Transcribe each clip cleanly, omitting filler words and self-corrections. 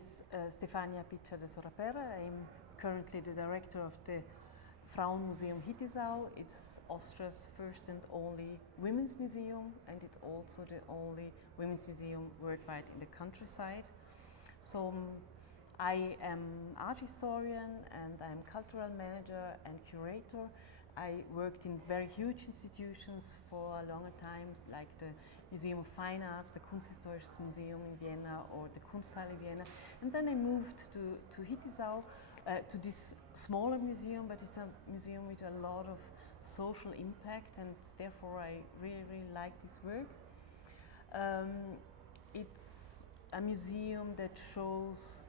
is Stefania Pitscheider. I'm currently the director of the Frauenmuseum Hittisau. It's Austria's first and only women's museum, and it's also the only women's museum worldwide in the countryside. So I am art historian and I'm cultural manager and curator. I worked in very huge institutions for a longer time, like the Museum of Fine Arts, the Kunsthistorisches Museum in Vienna, or the Kunsthalle Vienna. And then I moved to Hittisau, to this smaller museum, but it's a museum with a lot of social impact, and therefore I really like this work. It's a museum that shows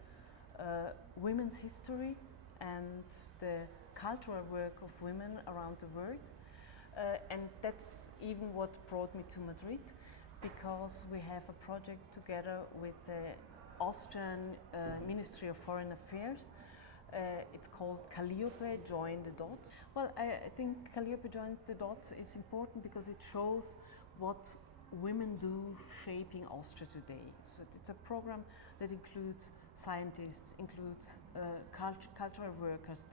women's history and the cultural work of women around the world. And that's even what brought me to Madrid, because we have a project together with the Austrian Ministry of Foreign Affairs. It's called Calliope, Join the Dots. Well, I think Calliope Join the Dots is important because it shows what women do shaping Austria today. So it's a program that includes scientists, includes cultural workers,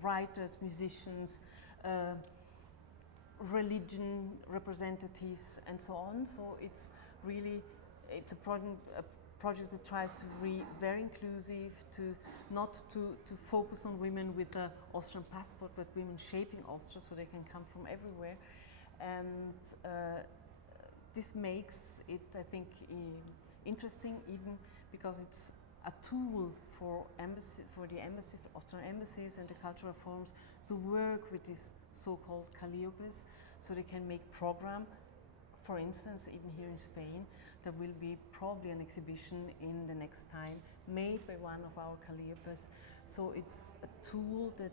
writers, musicians, religion representatives, and so on. So it's a project that tries to be very inclusive, not to focus on women with the Austrian passport, but women shaping Austria, so they can come from everywhere. And this makes it, I think, interesting, even because it's a tool for the Austrian embassies and the cultural forums to work with these so-called Calliopes, so they can make program. For instance, even here in Spain, there will be probably an exhibition in the next time made by one of our Calliopes. So it's a tool that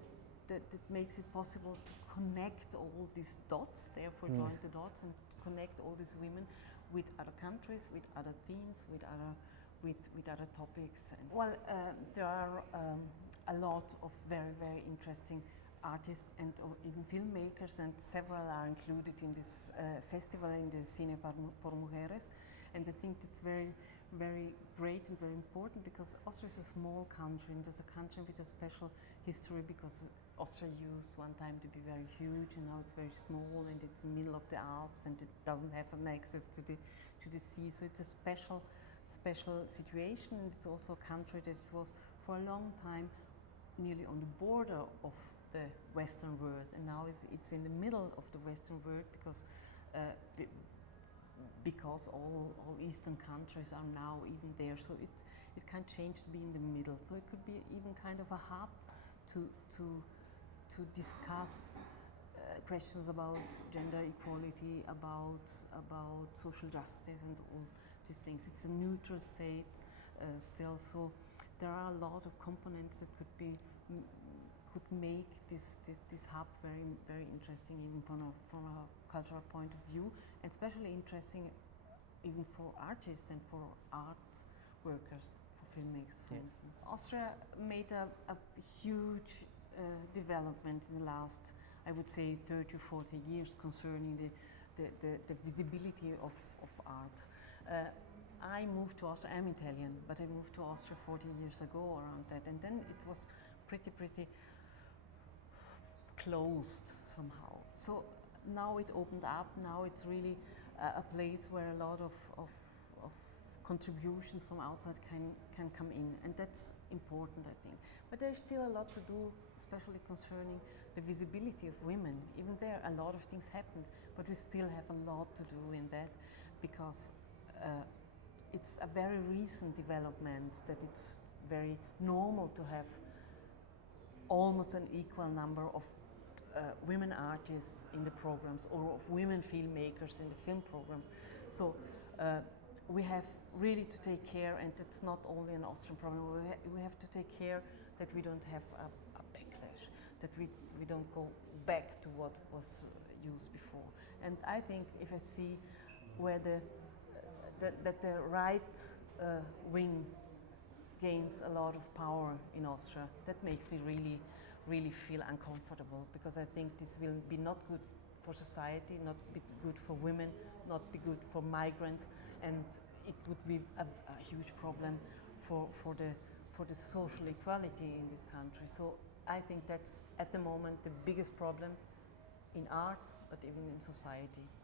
makes it possible to connect all these dots, therefore join the dots, and to connect all these women with other countries, with other themes, with other topics. And, well, there are a lot of very interesting artists and even filmmakers, and several are included in this festival in the Cine por Mujeres. And I think it's very great and very important, because Austria is a small country, and it's a country with a special history, because Austria used one time to be very huge, and now it's very small, and it's in the middle of the Alps, and it doesn't have an access to the sea. So it's a special situation, and it's also a country that was for a long time nearly on the border of the Western world, and now it's in the middle of the Western world, because all Eastern countries are now even there. So it can change to be in the middle. So it could be even kind of a hub to discuss questions about gender equality, about social justice, and all these things. It's a neutral state still, so there are a lot of components that could make this hub very interesting, even from a cultural point of view, and especially interesting even for artists and for art workers, for filmmakers, for instance. Austria made a huge development in the last, I would say, 30 or 40 years concerning the visibility of art. I moved to Austria. I'm Italian, but I moved to Austria 40 years ago, around that, and then it was pretty closed somehow. So now it opened up. Now it's really a place where a lot of contributions from outside can come in, and that's important, I think. But there's still a lot to do, especially concerning the visibility of women. Even there, a lot of things happened, but we still have a lot to do in that, because it's a very recent development that it's very normal to have almost an equal number of women artists in the programs, or of women filmmakers in the film programs. So we have really to take care, and it's not only an Austrian problem, we have to take care that we don't have a backlash, that we don't go back to what was used before. And I think if I see where the right wing gains a lot of power in Austria, that makes me really feel uncomfortable, because I think this will be not good for society, not be good for women, not be good for migrants, and it would be a huge problem for the social equality in this country. So I think that's at the moment the biggest problem in arts, but even in society.